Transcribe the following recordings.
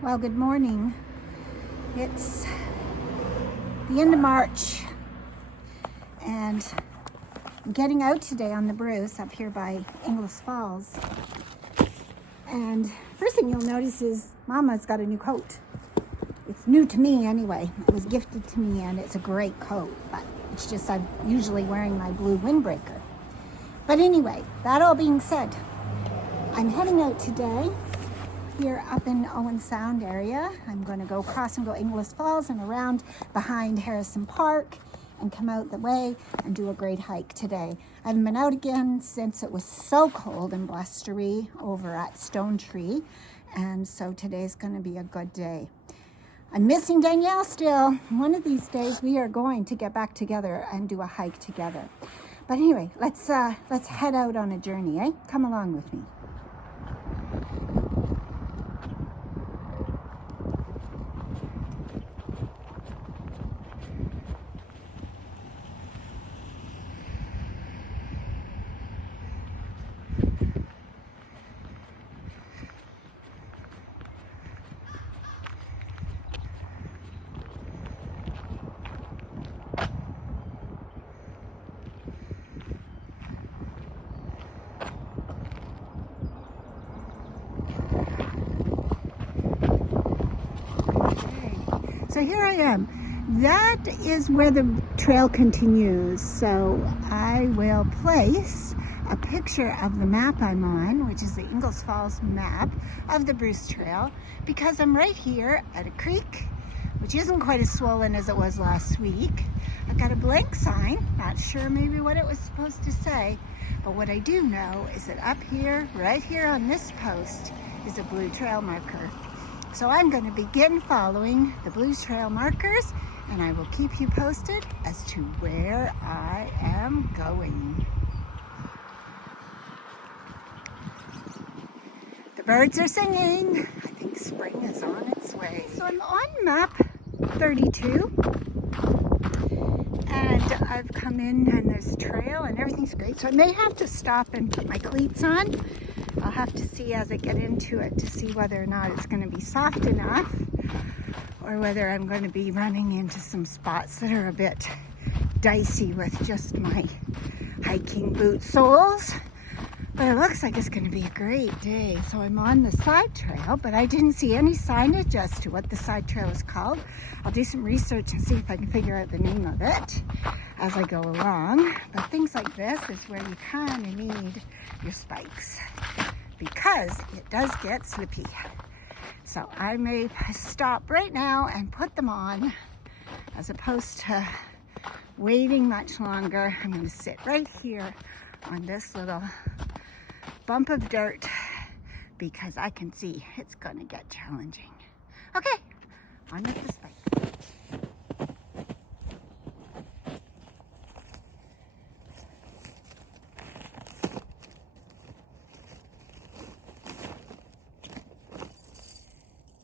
Well, good morning. It's the end of March, and I'm getting out today on the Bruce up here by Inglis Falls. And first thing you'll notice is Mama's got a new coat. It's new to me anyway. It was gifted to me, and it's a great coat, but it's just I'm usually wearing my blue windbreaker. But anyway, that all being said, I'm heading out today here up in Owen Sound area. I'm going to go across and go Inglis Falls and around behind Harrison Park and come out the way and do a great hike today. I haven't been out again since it was so cold and blustery over at Stone Tree, and so today's going to be a good day. I'm missing Danielle still. One of these days we are going to get back together and do a hike together. But anyway, let's head out on a journey, eh? Come along with me. So here I am. That is where the trail continues. So I will place a picture of the map I'm on, which is the Inglis Falls map of the Bruce Trail, because I'm right here at a creek, which isn't quite as swollen as it was last week. I've got a blank sign, not sure maybe what it was supposed to say, but what I do know is that up here, right here on this post, is a blue trail marker. So I'm going to begin following the blue trail markers, and I will keep you posted as to where I am going. The birds are singing. I think spring is on its way. So I'm on map 32, and I've come in and there's a trail and everything's great. So I may have to stop and put my cleats on. I'll have to see as I get into it to see whether or not it's going to be soft enough or whether I'm going to be running into some spots that are a bit dicey with just my hiking boot soles. But it looks like it's going to be a great day. So I'm on the side trail, but I didn't see any signage as to what the side trail is called. I'll do some research and see if I can figure out the name of it as I go along. But things like this is where you kind of need your spikes, because it does get slippy. So I may stop right now and put them on as opposed to waiting much longer. I'm going to sit right here on this little bump of dirt because I can see it's going to get challenging. Okay, on with the spike.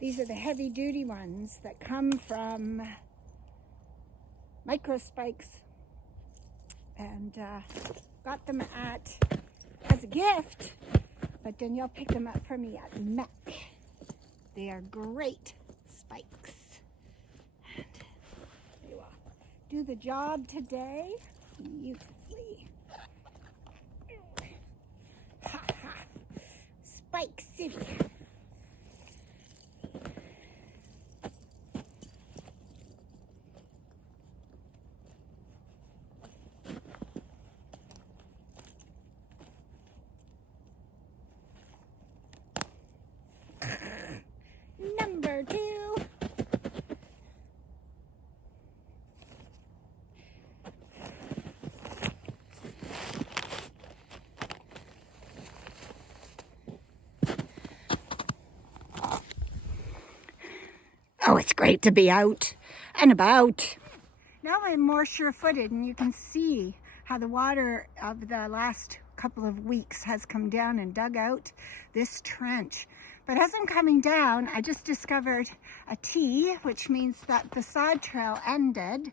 These are the heavy duty ones that come from Micro Spikes, and got them as a gift, but Danielle picked them up for me at MEC. They are great spikes, and they will do the job today beautifully. Ha ha! Spike City. Number 2. Oh, it's great to be out and about. Now I'm more sure-footed, and you can see how the water of the last couple of weeks has come down and dug out this trench. But as I'm coming down, I just discovered a T, which means that the side trail ended,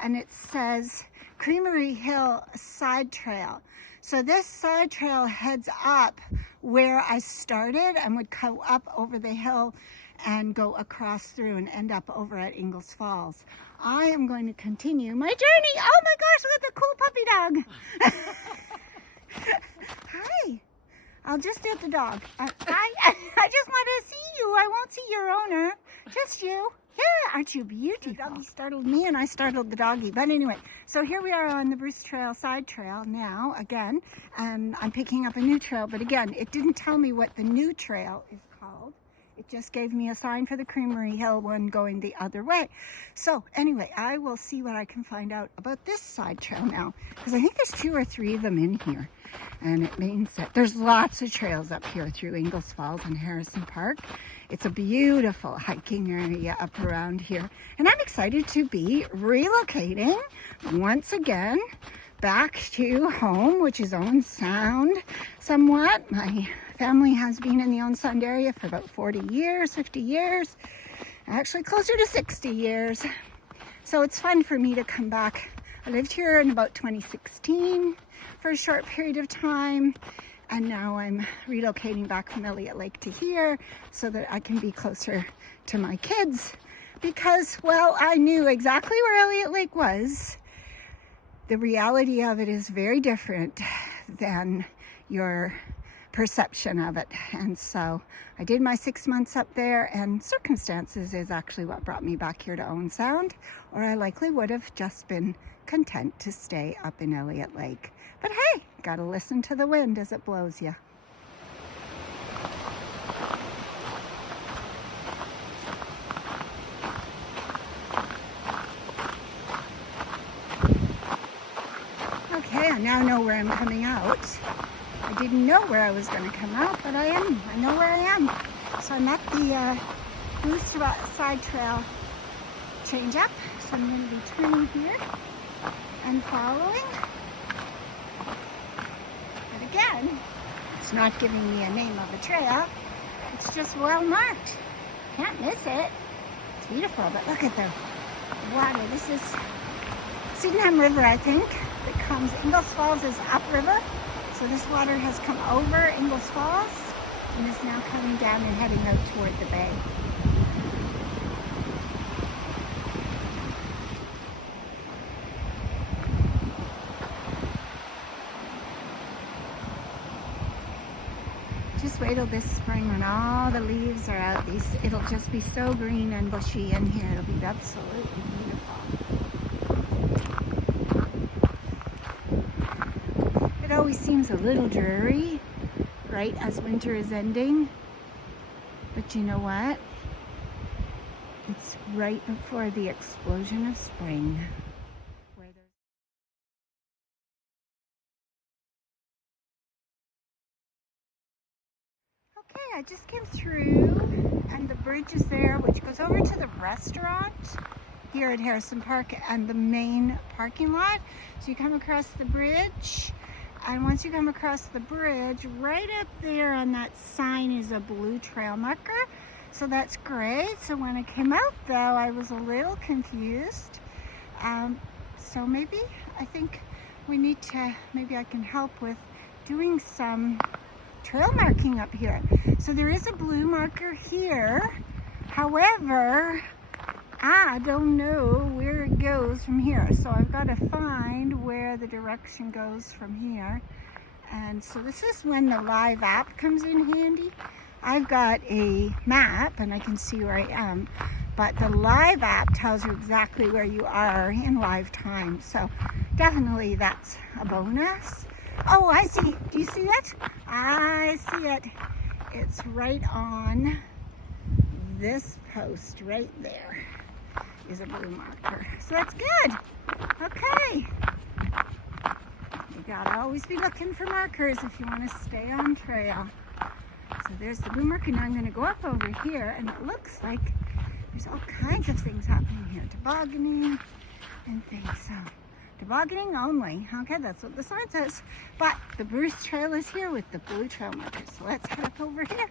and it says Creamery Hill Side Trail. So this side trail heads up where I started and would go up over the hill and go across through and end up over at Inglis Falls. I am going to continue my journey. Oh my gosh, look at the cool puppy dog. Hi. I'll just do the dog. I just want to see you. I won't see your owner. Just you. Yeah, aren't you beautiful? The doggy startled me and I startled the doggy. But anyway, so here we are on the Bruce Trail side trail now again. And I'm picking up a new trail. But again, it didn't tell me what the new trail is called. It just gave me a sign for the Creamery Hill one going the other way. So anyway, I will see what I can find out about this side trail now. Because I think there's 2 or 3 of them in here. And it means that there's lots of trails up here through Inglis Falls and Harrison Park. It's a beautiful hiking area up around here. And I'm excited to be relocating once again back to home, which is Owen Sound somewhat. My family has been in the Owen Sound area for about 40 years, 50 years, actually closer to 60 years. So it's fun for me to come back. I lived here in about 2016 for a short period of time, and now I'm relocating back from Elliott Lake to here so that I can be closer to my kids because, well, I knew exactly where Elliott Lake was. The reality of it is very different than your perception of it. And so I did my 6 months up there, and circumstances is actually what brought me back here to Owen Sound, or I likely would have just been content to stay up in Elliott Lake. But hey, gotta listen to the wind as it blows you. Okay, I now know where I'm coming out. I didn't know where I was going to come out, but I am. I know where I am. So I'm at the Bruce side trail change up. So I'm going to be turning here and following. But again, it's not giving me a name of a trail. It's just well marked. Can't miss it. It's beautiful, but look at the water. This is Sydenham River, I think. It comes, Inglis Falls is upriver. So this water has come over Inglis Falls and is now coming down and heading out toward the bay. Just wait till this spring when all the leaves are out. It'll just be so green and bushy in here. It'll be absolutely beautiful. It always seems a little dreary, right, as winter is ending. But you know what? It's right before the explosion of spring. Okay, I just came through and the bridge is there, which goes over to the restaurant here at Harrison Park and the main parking lot. So you come across the bridge, and once you come across the bridge, right up there on that sign is a blue trail marker. So that's great. So when I came out though, I was a little confused. So maybe I think we need to, maybe I can help with doing some trail marking up here. So there is a blue marker here. However, I don't know where it goes from here. So I've got to find where the direction goes from here. And so this is when the live app comes in handy. I've got a map and I can see where I am, but the live app tells you exactly where you are in live time. So definitely that's a bonus. Oh, I see. Do you see it? I see it. It's right on this post right there is a blue marker. So that's good. Okay. You gotta always be looking for markers if you want to stay on trail. So there's the blue marker. Now I'm going to go up over here, and it looks like there's all kinds of things happening here. Tobogganing and things. So tobogganing only. Okay, that's what the sign says. But the Bruce Trail is here with the blue trail markers. So let's head up over here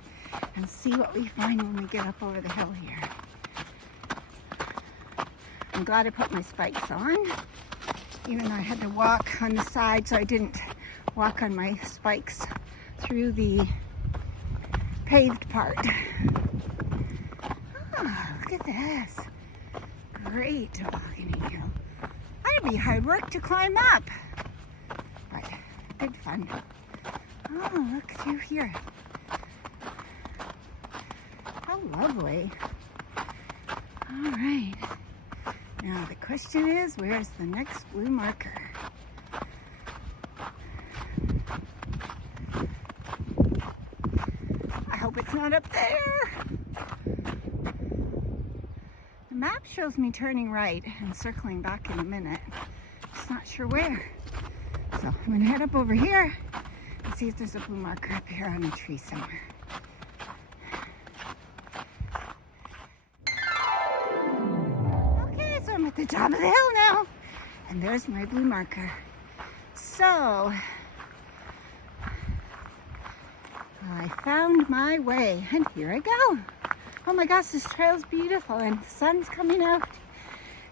and see what we find when we get up over the hill here. I'm glad I put my spikes on. Even though I had to walk on the side, so I didn't walk on my spikes through the paved part. Oh, look at this. Great tobogganing hill. That'd be hard work to climb up, but good fun. Oh, look through here. How lovely. All right. Now the question is, where's the next blue marker? I hope it's not up there. The map shows me turning right and circling back in a minute. Just not sure where. So I'm gonna head up over here and see if there's a blue marker up here on a tree somewhere. Okay, so I'm at the top of the hill now, and there's my blue marker. So I found my way, and here I go. Oh my gosh, this trail's beautiful, and the sun's coming out,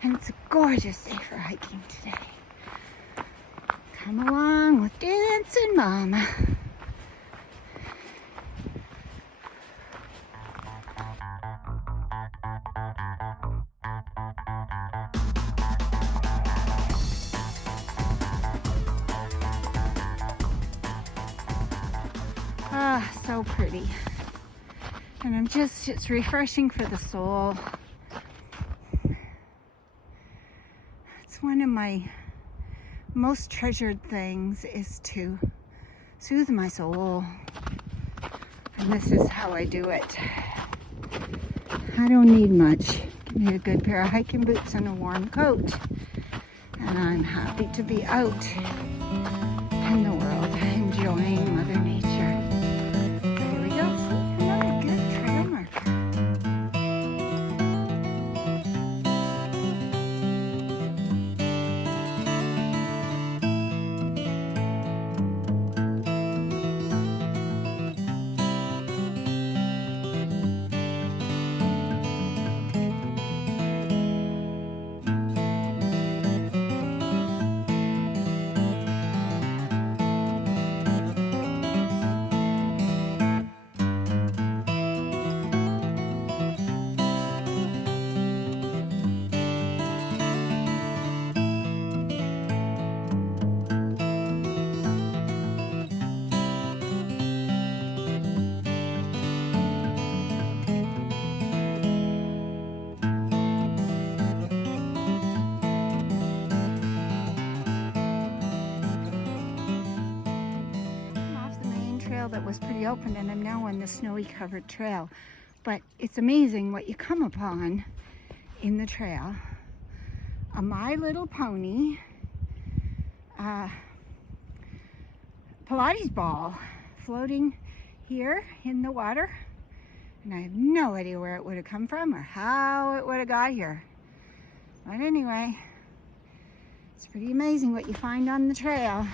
and it's a gorgeous day for hiking today. Come along with Dancing Mama. Ah, so pretty. And it's refreshing for the soul. It's one of my most treasured things is to soothe my soul. And this is how I do it. I don't need much. Give me a good pair of hiking boots and a warm coat. And I'm happy to be out in the world enjoying Mother Nature. Here we go. See, another good trail marker. That was pretty open, and I'm now on the snowy covered trail. But it's amazing what you come upon in the trail. A My Little Pony Pilates ball floating here in the water, and I have no idea where it would have come from or how it would have got here. But anyway, it's pretty amazing what you find on the trail.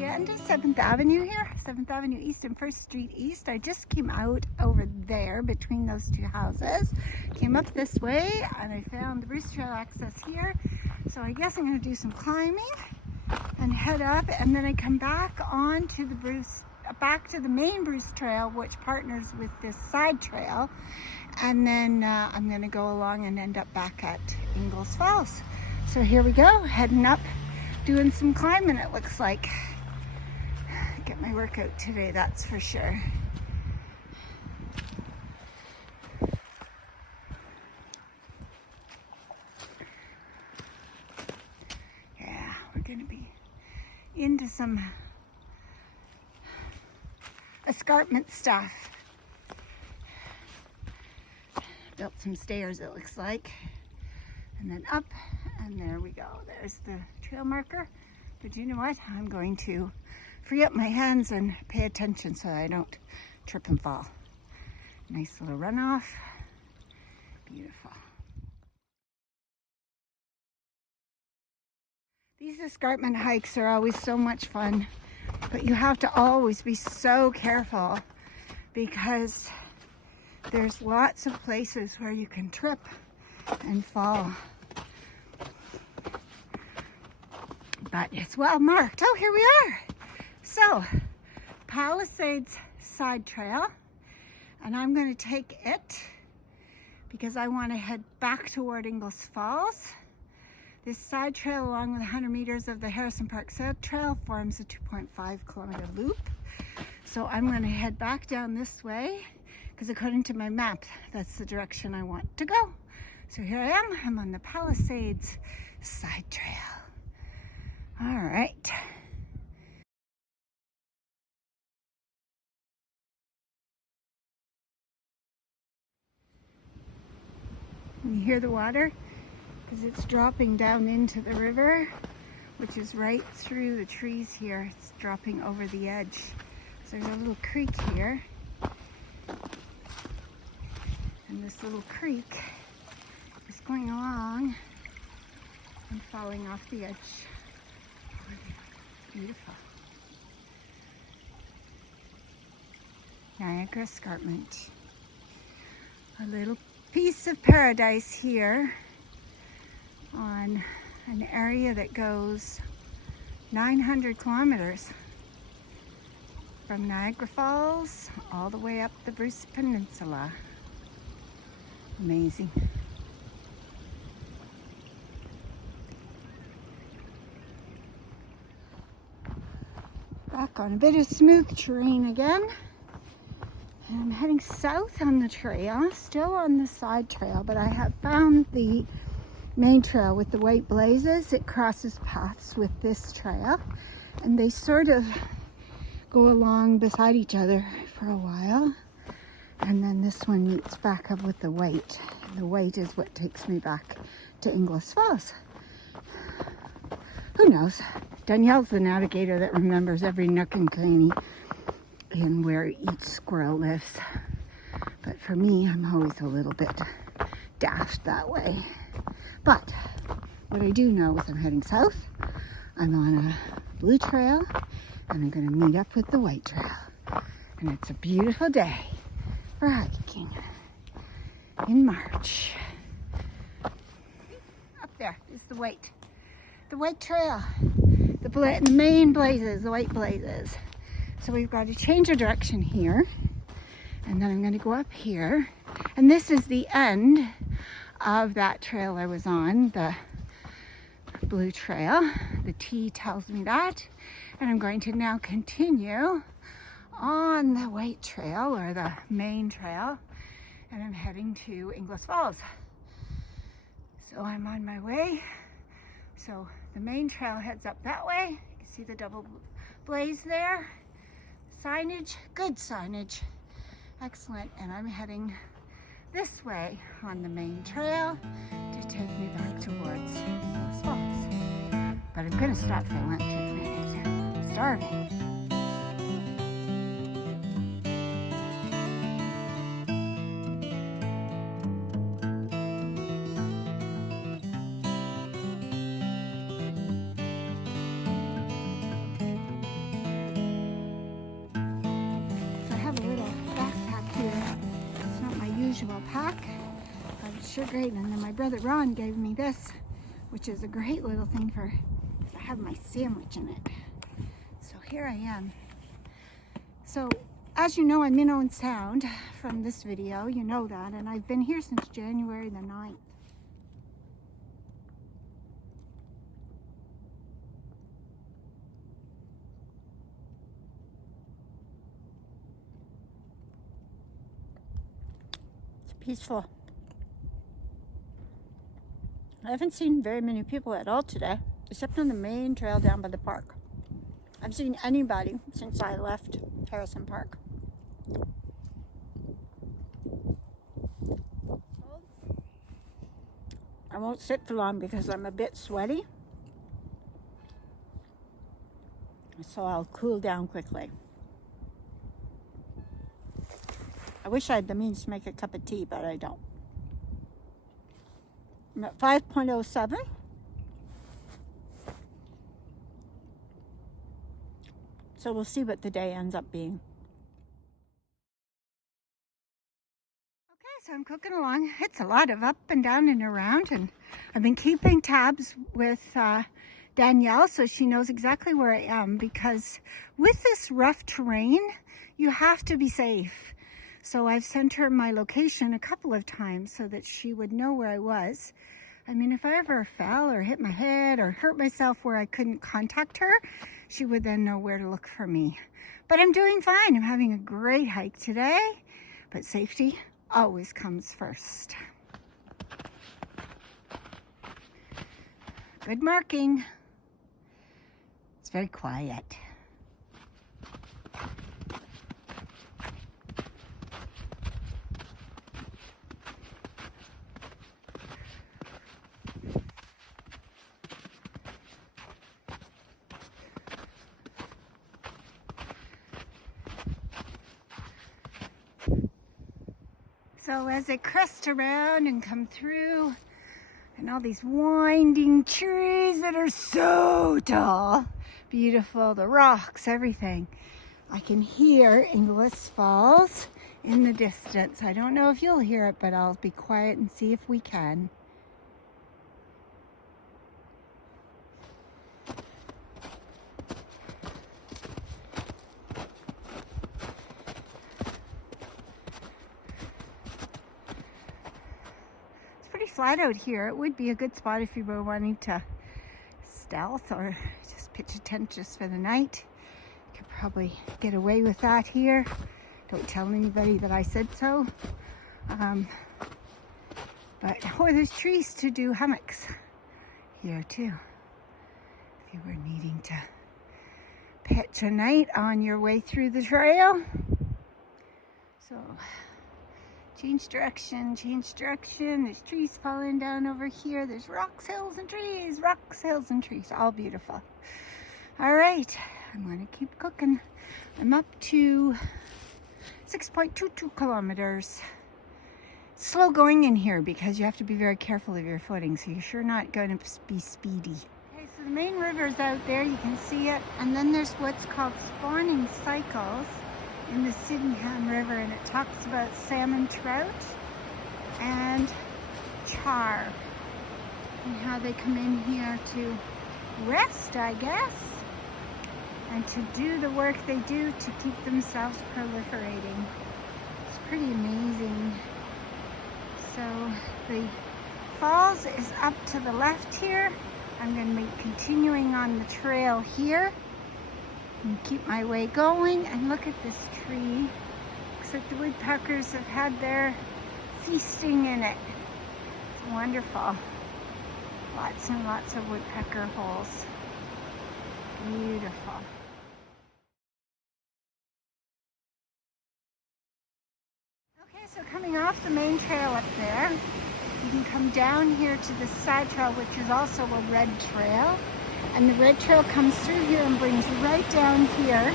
End of 7th Avenue here, 7th Avenue East and 1st Street East. I just came out over there between those two houses, came up this way, and I found the Bruce Trail access here. So I guess I'm going to do some climbing and head up, and then I come back on to the back to the main Bruce Trail, which partners with this side trail, and then I'm going to go along and end up back at Inglis Falls. So here we go, heading up, doing some climbing it looks like. Get my workout today, that's for sure. Yeah, we're gonna be into some escarpment stuff. Built some stairs, it looks like, and then up, and there we go. There's the trail marker. But you know what? I'm going to free up my hands and pay attention so I don't trip and fall. Nice little runoff. Beautiful. These escarpment hikes are always so much fun, but you have to always be so careful because there's lots of places where you can trip and fall. But it's well marked. Oh, here we are. So, Palisades side trail, and I'm going to take it because I want to head back toward Inglis Falls. This side trail, along with 100 meters of the Harrison Park Side Trail, forms a 2.5 kilometer loop. So I'm going to head back down this way because according to my map, that's the direction I want to go. So here I am. I'm on the Palisades side trail. All right. You hear the water? Because it's dropping down into the river, which is right through the trees here. It's dropping over the edge. So there's a little creek here. And this little creek is going along and falling off the edge. Beautiful. Niagara Escarpment. A little piece of paradise here on an area that goes 900 kilometers from Niagara Falls all the way up the Bruce Peninsula. Amazing. Back on a bit of smooth terrain again. And I'm heading south on the trail, still on the side trail, but I have found the main trail with the white blazes. It crosses paths with this trail, and they sort of go along beside each other for a while, and then this one meets back up with the white. The white is what takes me back to Inglis Falls. Who knows? Danielle's the navigator that remembers every nook and cranny and where each squirrel lives. But for me, I'm always a little bit daft that way. But what I do know is I'm heading south. I'm on a blue trail, and I'm going to meet up with the white trail. And it's a beautiful day for hiking in March. Up there is the white trail. The main blazes, the white blazes. So we've got to change our direction here, and then I'm going to go up here, and this is the end of that trail I was on, the blue trail. The T tells me that, and I'm going to now continue on the white trail, or the main trail, and I'm heading to Inglis Falls. So I'm on my way. So the main trail heads up that way. You can see the double blaze there. Signage, good signage, excellent. And I'm heading this way on the main trail to take me back towards Inglis Falls. But I'm going to stop for lunch in a minute. I'm starving. Pack, but it's sure great. And then my brother Ron gave me this, which is a great little thing for, because I have my sandwich in it. So here I am. So as you know, I'm in Owen Sound from this video, you know that, and I've been here since January the 9th. Peaceful. I haven't seen very many people at all today, except on the main trail down by the park. I haven't seen anybody since I left Harrison Park. I won't sit for long because I'm a bit sweaty, so I'll cool down quickly. I wish I had the means to make a cup of tea, but I don't. I'm at 5.07. So we'll see what the day ends up being. Okay, so I'm cooking along. It's a lot of up and down and around, and I've been keeping tabs with Danielle so she knows exactly where I am, because with this rough terrain, you have to be safe. So I've sent her my location a couple of times so that she would know where I was. I mean, if I ever fell or hit my head or hurt myself where I couldn't contact her, she would then know where to look for me. But I'm doing fine. I'm having a great hike today, but safety always comes first. Good marking. It's very quiet. So as I crest around and come through, and all these winding trees that are so tall, beautiful, the rocks, everything, I can hear Inglis Falls in the distance. I don't know if you'll hear it, but I'll be quiet and see if we can. Flat out here. It would be a good spot if you were wanting to stealth or just pitch a tent just for the night. You could probably get away with that here. Don't tell anybody that I said so. Or there's trees to do hammocks here too, if you were needing to pitch a night on your way through the trail. So change direction, change direction. There's trees falling down over here. There's rocks, hills, and trees. Rocks, hills, and trees. All beautiful. All right, I'm going to keep cooking. I'm up to 6.22 kilometers. Slow going in here because you have to be very careful of your footing, so you're sure not going to be speedy. Okay, so the main river's out there. You can see it. And then there's what's called spawning cycles in the Sydenham River, and it talks about salmon, trout, and char, and how they come in here to rest, I guess, and to do the work they do to keep themselves proliferating. It's pretty amazing. So the falls is up to the left here. I'm going to be continuing on the trail here and keep my way going. And look at this tree. Looks like the woodpeckers have had their feasting in it. It's wonderful. Lots and lots of woodpecker holes. Beautiful. Okay, so coming off the main trail up there, you can come down here to the side trail, which is also a red trail. And the red trail comes through here and brings you right down here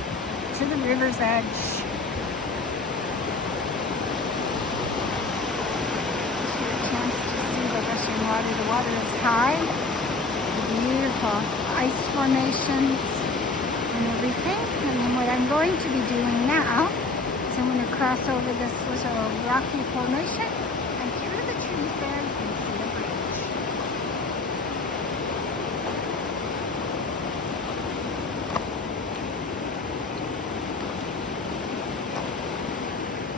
to the river's edge. Get a chance to see the rushing water. The water is high. Beautiful ice formations and everything. And then what I'm going to be doing now is I'm going to cross over this little rocky formation, and through the trees there you can see a bridge.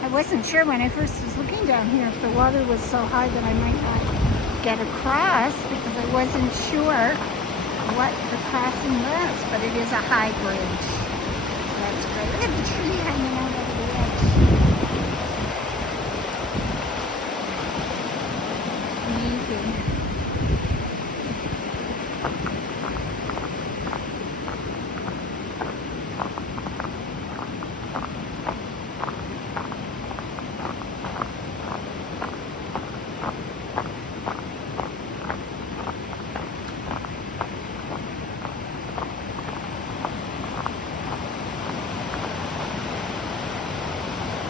I wasn't sure when I first was looking down here if the water was so high that I might not get across, because I wasn't sure what the crossing was, but it is a high bridge. So that's great. Look at the tree hanging out over the edge. Amazing.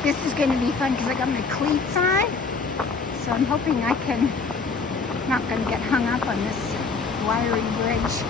This is going to be fun because I got my cleats on, so I'm hoping I can, not going to get hung up on this wiry bridge.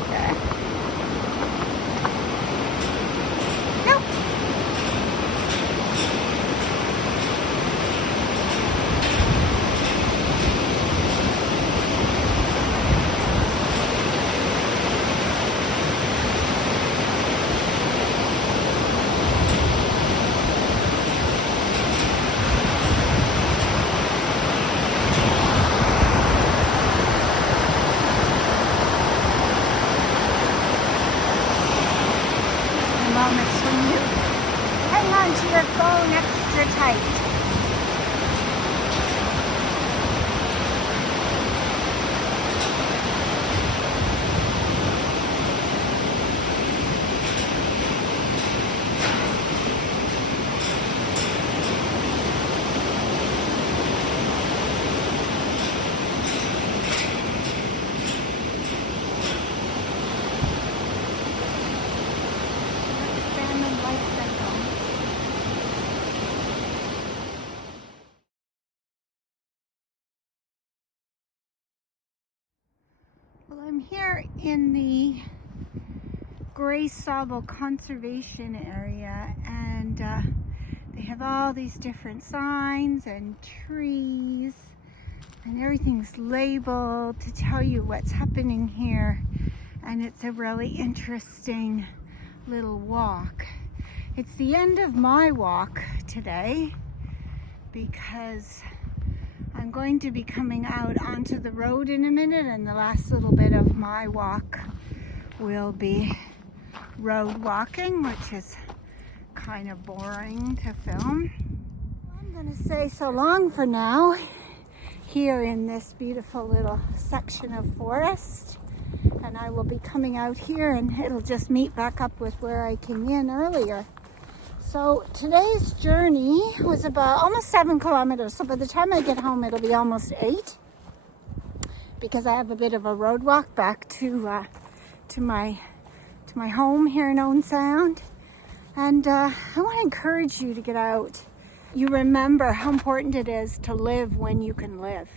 into your phone extra tight. Well, I'm here in the Gray Sawble Conservation Area, and they have all these different signs and trees, and everything's labeled to tell you what's happening here. And it's a really interesting little walk. It's the end of my walk today because I'm going to be coming out onto the road in a minute, and the last little bit of my walk will be road walking, which is kind of boring to film. I'm going to say so long for now here in this beautiful little section of forest, and I will be coming out here and it'll just meet back up with where I came in earlier. So today's journey was about almost 7 kilometers. So by the time I get home, it'll be almost 8, because I have a bit of a road walk back to my home here in Owen Sound. And I want to encourage you to get out. You remember how important it is to live when you can live.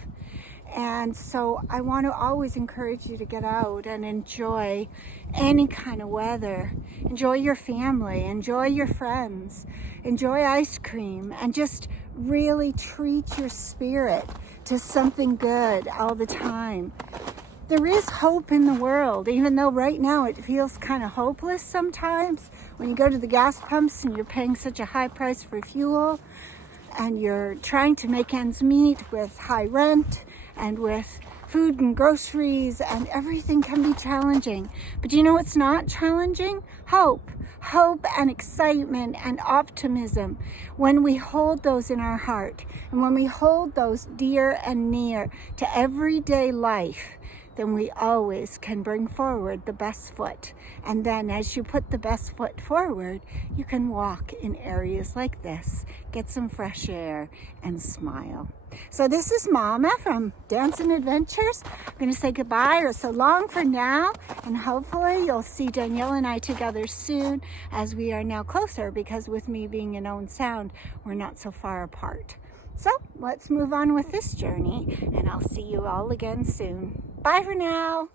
And so I want to always encourage you to get out and enjoy any kind of weather. Enjoy your family, enjoy your friends, enjoy ice cream, and just really treat your spirit to something good all the time. There is hope in the world, even though right now it feels kind of hopeless sometimes. When you go to the gas pumps and you're paying such a high price for fuel, and you're trying to make ends meet with high rent and with food and groceries, and everything can be challenging. But you know what's not challenging? Hope. Hope and excitement and optimism. When we hold those in our heart, and when we hold those dear and near to everyday life, then we always can bring forward the best foot. And then as you put the best foot forward, you can walk in areas like this, get some fresh air, and smile. So this is Mama from Dancing Adventures. I'm going to say goodbye, or so long for now, and hopefully you'll see Danielle and I together soon, as we are now closer, because with me being in Owen Sound, we're not so far apart. So let's move on with this journey, and I'll see you all again soon. Bye for now.